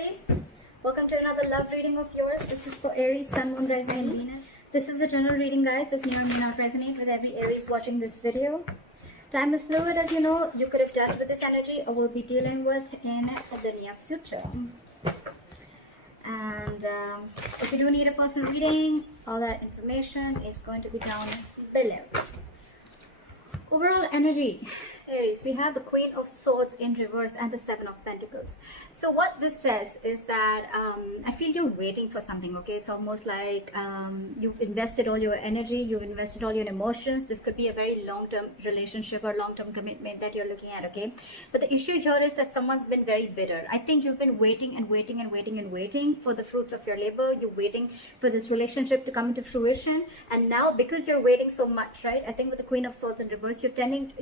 Aries. Welcome to another love reading of yours. This is for Aries, Sun, Moon, Rising, and Venus. This is a general reading, guys. This may or may not resonate with every Aries watching this video. Time is fluid, as you know. You could have dealt with this energy or will be dealing with in the near future. And if you do need a personal reading, all that information is going to be down below. Overall energy, Aries, we have the Queen of Swords in reverse and the Seven of Pentacles. So what this says is that I feel you're waiting for something, okay? It's almost like you've invested all your energy, you've invested all your emotions. This could be a very long-term relationship or long-term commitment that you're looking at, okay? But the issue here is that someone's been very bitter. I think you've been waiting and waiting and waiting and waiting for the fruits of your labor. You're waiting for this relationship to come into fruition. And now, because you're waiting so much, right? I think with the Queen of Swords in reverse, you're tending,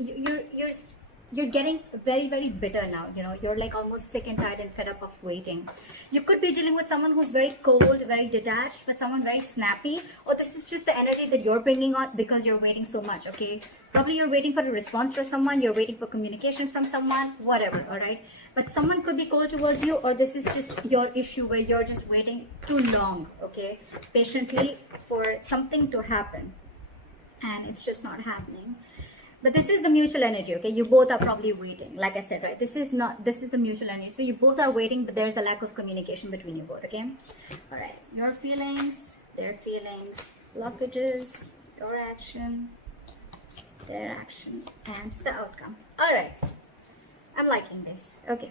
you're getting very, very bitter now. You know, you're like almost sick and tired and fed up of waiting. You could be dealing with someone who's very cold, very detached, but someone very snappy. Or this is just the energy that you're bringing on because you're waiting so much, okay? Probably you're waiting for a response from someone, you're waiting for communication from someone, whatever, all right? But someone could be cold towards you, or this is just your issue where you're just waiting too long, okay? Patiently for something to happen. And it's just not happening. But this is the mutual energy, okay? You both are probably waiting. Like I said, right? This is the mutual energy. So you both are waiting, but there's a lack of communication between you both, okay? All right. Your feelings, their feelings, blockages, your action, their action, and the outcome. All right. I'm liking this. Okay.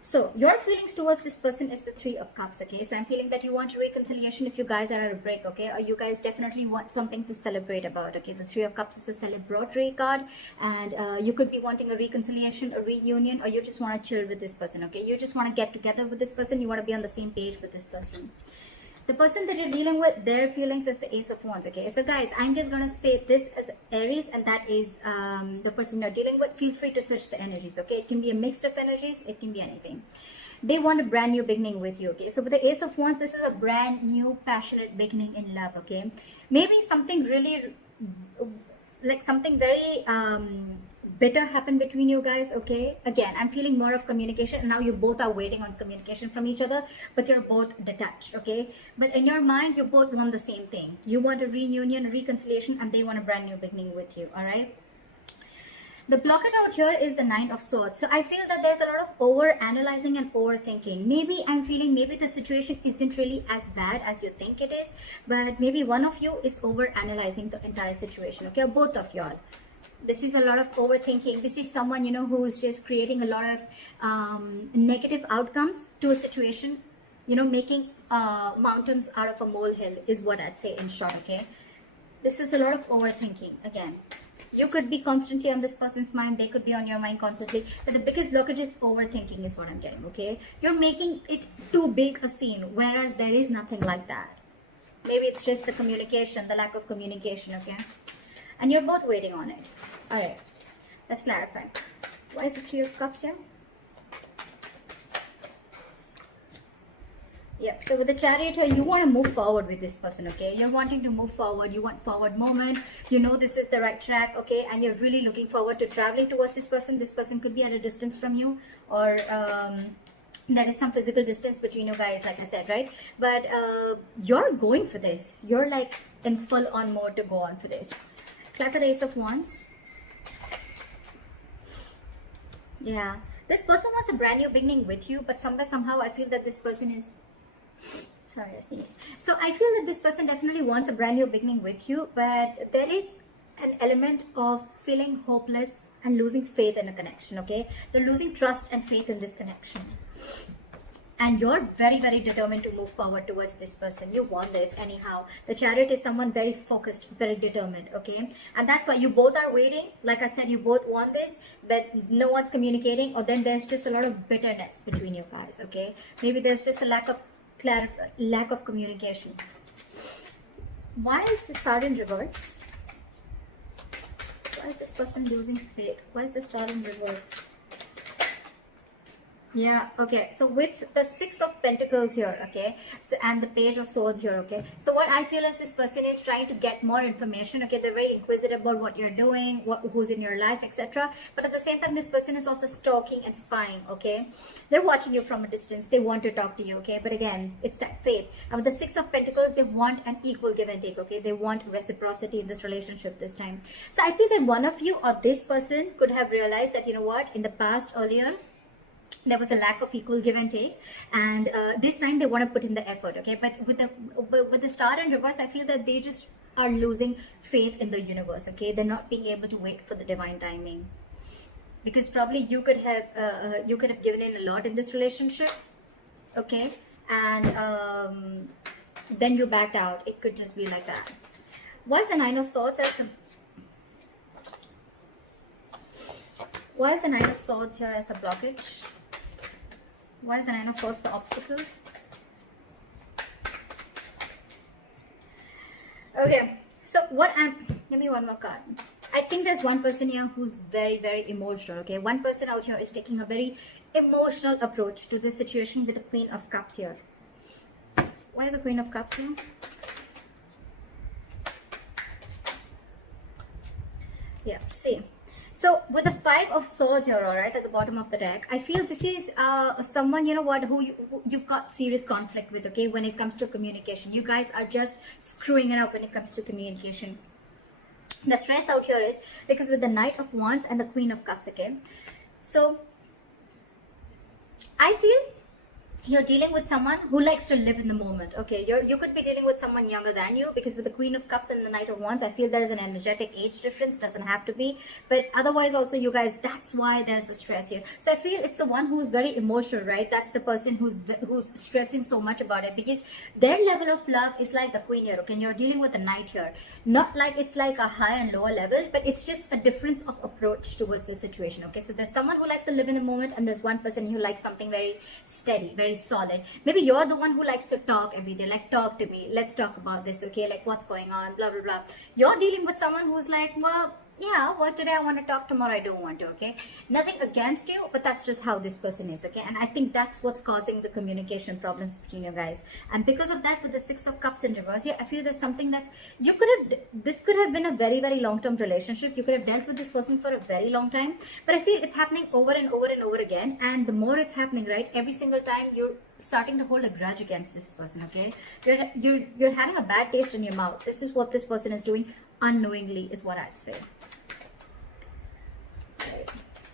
So your feelings towards this person is the Three of Cups, okay? So I'm feeling that you want a reconciliation if you guys are at a break, okay? Or you guys definitely want something to celebrate about, okay? The Three of Cups is a celebratory card, and you could be wanting a reconciliation, a reunion, or you just want to chill with this person, okay? You just want to get together with this person. You want to be on the same page with this person. The person that you're dealing with, their feelings is the Ace of Wands, okay? So guys, I'm just going to say this as Aries, and that is the person you're dealing with. Feel free to switch the energies, okay? It can be a mix of energies. It can be anything. They want a brand new beginning with you, okay? So with the Ace of Wands, this is a brand new, passionate beginning in love, okay? Maybe something really, like something very bitter happened between you guys, okay? Again, I'm feeling more of communication, and now you both are waiting on communication from each other, but you're both detached, okay? But in your mind, you both want the same thing. You want a reunion, a reconciliation, and they want a brand new beginning with you, all right? The blockage out here is the Nine of Swords. So I feel that there's a lot of over-analyzing and overthinking. Maybe I'm feeling maybe the situation isn't really as bad as you think it is, but maybe one of you is over-analyzing the entire situation, okay? Or both of y'all. This is a lot of overthinking. This is someone, you know, who's just creating a lot of negative outcomes to a situation, you know, making mountains out of a molehill is what I'd say in short, okay? This is a lot of overthinking. Again, you could be constantly on this person's mind. They could be on your mind constantly. But the biggest blockage is overthinking is what I'm getting, okay? You're making it too big a scene, whereas there is nothing like that. Maybe it's just the communication, the lack of communication, okay? And you're both waiting on it. All right, let's clarify. Why is the Three of Cups here? Yep, so with the Chariot here, you want to move forward with this person, okay? You're wanting to move forward. You want forward movement. You know this is the right track, okay? And you're really looking forward to traveling towards this person. This person could be at a distance from you, or there is some physical distance between you guys, like I said, right? But you're going for this. You're like in full-on mode to go on for this. Clarify the Ace of Wands. Yeah, this person wants a brand new beginning with you, but somehow I feel that this person is, sorry, I sneezed. So I feel that this person definitely wants a brand new beginning with you, but there is an element of feeling hopeless and losing faith in a connection, okay? They're losing trust and faith in this connection. And you're very, very determined to move forward towards this person. You want this anyhow. The Chariot is someone very focused, very determined, okay? And that's why you both are waiting. Like I said, you both want this, but no one's communicating, or then there's just a lot of bitterness between you guys, okay? Maybe there's just a lack of communication. Why is the Star in reverse? Why is this person losing faith? Why is the Star in reverse? Yeah, okay. So with the Six of Pentacles here, okay, so, and the Page of Swords here, okay. So what I feel is this person is trying to get more information, okay. They're very inquisitive about what you're doing, who's in your life, etc. But at the same time, this person is also stalking and spying, okay. They're watching you from a distance. They want to talk to you, okay. But again, it's that faith. And with the Six of Pentacles, they want an equal give and take, okay. They want reciprocity in this relationship this time. So I feel that one of you or this person could have realized that, you know what, in the past earlier, there was a lack of equal give and take, and this time they want to put in the effort, okay. But with the Star in reverse, I feel that they just are losing faith in the universe, okay. They're not being able to wait for the divine timing, because probably you could have given in a lot in this relationship, okay, and then you backed out. It could just be like that. Why is the Nine of Swords as the here as the blockage? Why is the Nine of Swords the obstacle? Okay, so give me one more card. I think there's one person here who's very, very emotional, okay? One person out here is taking a very emotional approach to this situation with the Queen of Cups here. Why is the Queen of Cups here? Yeah, see. So with the Five of Swords here, all right, at the bottom of the deck, I feel this is someone, you know what, who you've got serious conflict with, okay, when it comes to communication. You guys are just screwing it up when it comes to communication. The stress out here is because with the Knight of Wands and the Queen of Cups, okay. So I feel you're dealing with someone who likes to live in the moment, okay. You could be dealing with someone younger than you, because with the Queen of Cups and the Knight of Wands, I feel there is an energetic age difference. Doesn't have to be, but otherwise also, you guys, that's why there's a stress here. So I feel it's the one who's very emotional, right? That's the person who's stressing so much about it, because their level of love is like the Queen here, okay. And you're dealing with the Knight here, not like it's like a high and lower level, but it's just a difference of approach towards the situation, okay. So there's someone who likes to live in the moment, and there's one person who likes something very steady, very solid. Maybe you're the one who likes to talk every day, like, talk to me, let's talk about this, okay, like what's going on, blah blah blah. You're dealing with someone who's like, well, yeah, what today I want to talk, tomorrow I don't want to, okay. Nothing against you, but that's just how this person is, okay. And I think that's what's causing the communication problems between you guys. And because of that, with the Six of Cups in reverse here, I feel there's something that's, this could have been a very, very long-term relationship. You could have dealt with this person for a very long time, but I feel it's happening over and over and over again. And the more it's happening, right, every single time you're starting to hold a grudge against this person, okay. You're having a bad taste in your mouth. This is what this person is doing unknowingly, is what I'd say.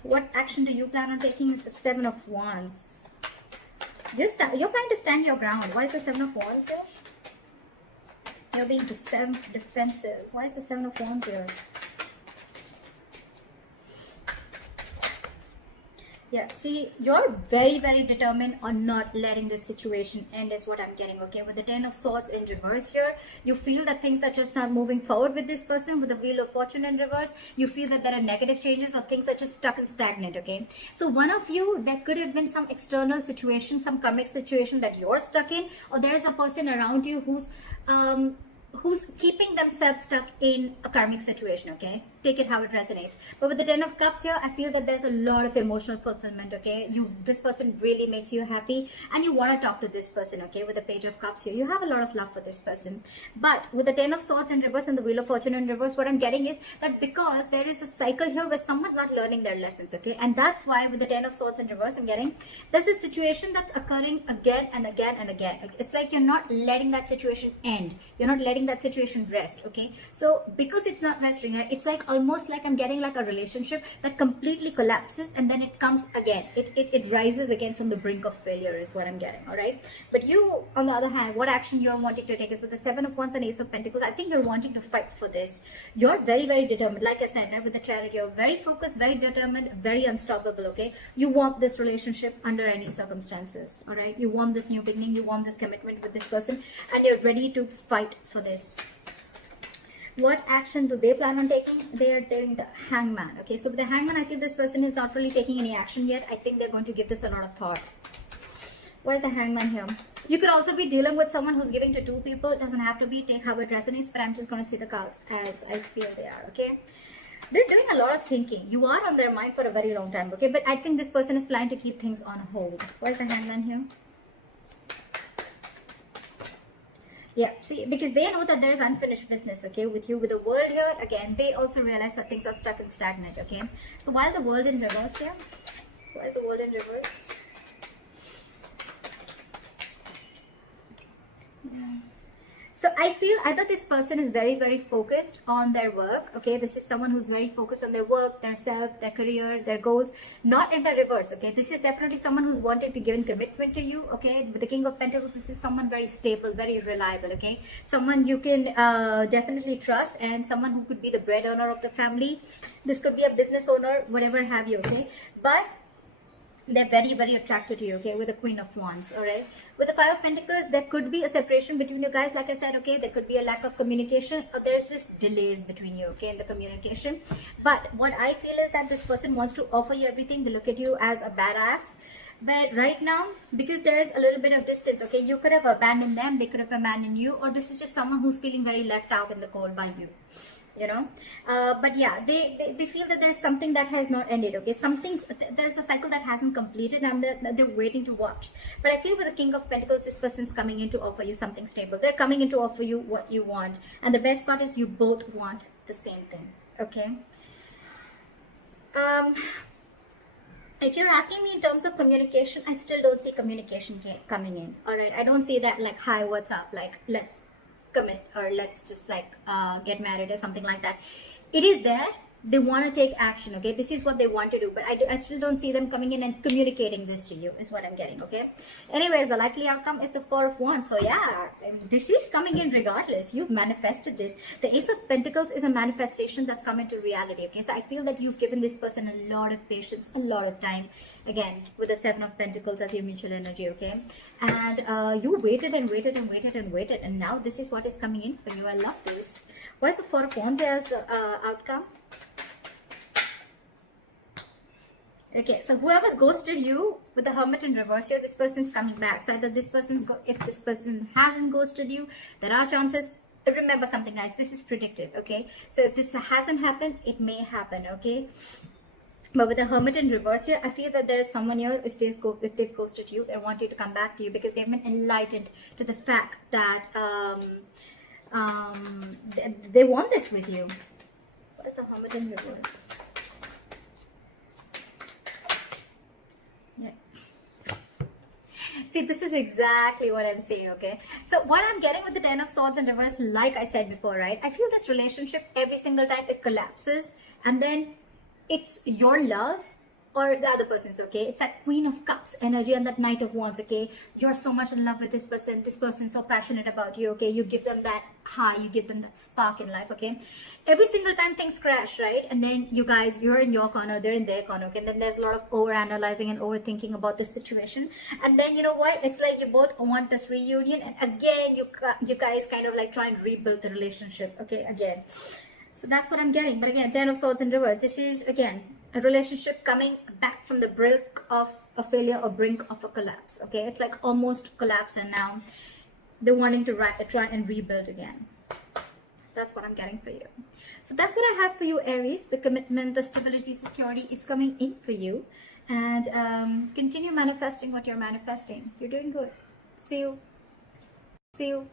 What action do you plan on taking? Is the Seven of Wands. You're trying to stand your ground. Why is the Seven of Wands here? You're being defensive. Why is the Seven of Wands here? Yeah, see, you're very, very determined on not letting this situation end, is what I'm getting, okay. With the Ten of Swords in reverse here, you feel that things are just not moving forward with this person. With the Wheel of Fortune in reverse, you feel that there are negative changes, or things are just stuck and stagnant, okay. So one of you, there could have been some external situation, some karmic situation that you're stuck in, or there is a person around you who's keeping themselves stuck in a karmic situation, okay. Take it how it resonates. But with the Ten of Cups here, I feel that there's a lot of emotional fulfillment, okay. This person really makes you happy, and you want to talk to this person, okay. With the Page of Cups here, you have a lot of love for this person. But with the Ten of Swords in reverse and the Wheel of Fortune in reverse, what I'm getting is that because there is a cycle here where someone's not learning their lessons, okay. And that's why with the Ten of Swords in reverse, I'm getting there's a situation that's occurring again and again and again. It's like you're not letting that situation end. You're not letting that situation rest, okay. So because it's not resting, right, it's like almost like I'm getting like a relationship that completely collapses, and then it comes again, it rises again from the brink of failure, is what I'm getting. All right, but you, on the other hand, what action you're wanting to take is with the Seven of Wands and Ace of Pentacles. I think you're wanting to fight for this. You're very, very determined. Like I said, right, with the Chariot, you're very focused, very determined, very unstoppable, okay. You want this relationship under any circumstances. All right, you want this new beginning, you want this commitment with this person, and you're ready to fight for this. What action do they plan on taking? They are doing the Hangman, okay. So with the Hangman, I feel this person is not really taking any action yet. I think they're going to give this a lot of thought. Why is the Hangman here? You could also be dealing with someone who's giving to two people. It doesn't have to be. Take how it resonates, but I'm just going to see the cards as I feel they are, okay. They're doing a lot of thinking. You are on their mind for a very long time, okay? But I think this person is planning to keep things on hold. Where's the Hangman here? Yeah, see, because they know that there's unfinished business, okay, with you. With the world here, again, they also realize that things are stuck and stagnant, okay? So while the world in reverse here, why is the world in reverse? Yeah. So I feel either this person is very, very focused on their work, okay? This is someone who's very focused on their work, their self, their career, their goals, not in the reverse, okay? This is definitely someone who's wanted to give in commitment to you, okay? With the King of Pentacles, this is someone very stable, very reliable, okay? Someone you can definitely trust, and someone who could be the breadwinner of the family. This could be a business owner, whatever have you, okay? But they're very, very attracted to you, okay, with the Queen of Wands, all right? With the Five of Pentacles, there could be a separation between you guys, like I said, okay? There could be a lack of communication, or there's just delays between you, okay, in the communication. But what I feel is that this person wants to offer you everything. They look at you as a badass. But right now, because there is a little bit of distance, okay, you could have abandoned them, they could have abandoned you, or this is just someone who's feeling very left out in the cold by you. You know, but yeah, they feel that there's something that has not ended, okay? There's a cycle that hasn't completed, and they're waiting to watch. But I feel with the King of Pentacles, this person's coming in to offer you something stable. They're coming in to offer you what you want, and the best part is you both want the same thing, okay? If you're asking me in terms of communication, I still don't see communication coming in, all right? I don't see that like, hi, what's up, like, let's commit, or let's just like get married or something like that. It is there. They want to take action, okay? This is what they want to do, but I still don't see them coming in and communicating this to you, is what I'm getting, okay? Anyways, the likely outcome is the Four of Wands. So yeah, I mean, this is coming in regardless. You've manifested this. The Ace of Pentacles is a manifestation that's come into reality, okay? So I feel that you've given this person a lot of patience, a lot of time. Again, with the Seven of Pentacles as your mutual energy, okay? And you waited and waited and waited and waited, and now this is what is coming in for you. I love this. Why is the Four of Wands as the outcome? Okay, so whoever's ghosted you with the Hermit in reverse here, this person's coming back. So either this person's, if this person hasn't ghosted you, there are chances. Remember something, guys, this is predictive, okay? So if this hasn't happened, it may happen, okay? But with the Hermit in reverse here, I feel that there is someone here, if they've ghosted you, they want you to come back to you because they've been enlightened to the fact that they want this with you. What is the Hermit in reverse? See, this is exactly what I'm saying, okay? So what I'm getting with the Ten of Swords in reverse, like I said before, right? I feel this relationship, every single time it collapses, and then it's your love or the other person's, okay? It's that Queen of Cups energy and that Knight of Wands, okay? You're so much in love with this person's so passionate about you, okay? You give them that high, you give them that spark in life, okay? Every single time things crash, right? And then you guys, you're in your corner, they're in their corner, okay? And then there's a lot of over-analyzing and overthinking about this situation. And then, you know what? It's like you both want this reunion, and again, you guys kind of like try and rebuild the relationship, okay? Again. So that's what I'm getting. But again, Ten of Swords in reverse. This is, again, a relationship coming back from the brink of a failure or brink of a collapse, okay? It's like almost collapsed, and now they're wanting to try and rebuild again. That's what I'm getting for you. So that's what I have for you, Aries. The commitment, the stability, security is coming in for you. And continue manifesting what you're manifesting. You're doing good. See you. See you.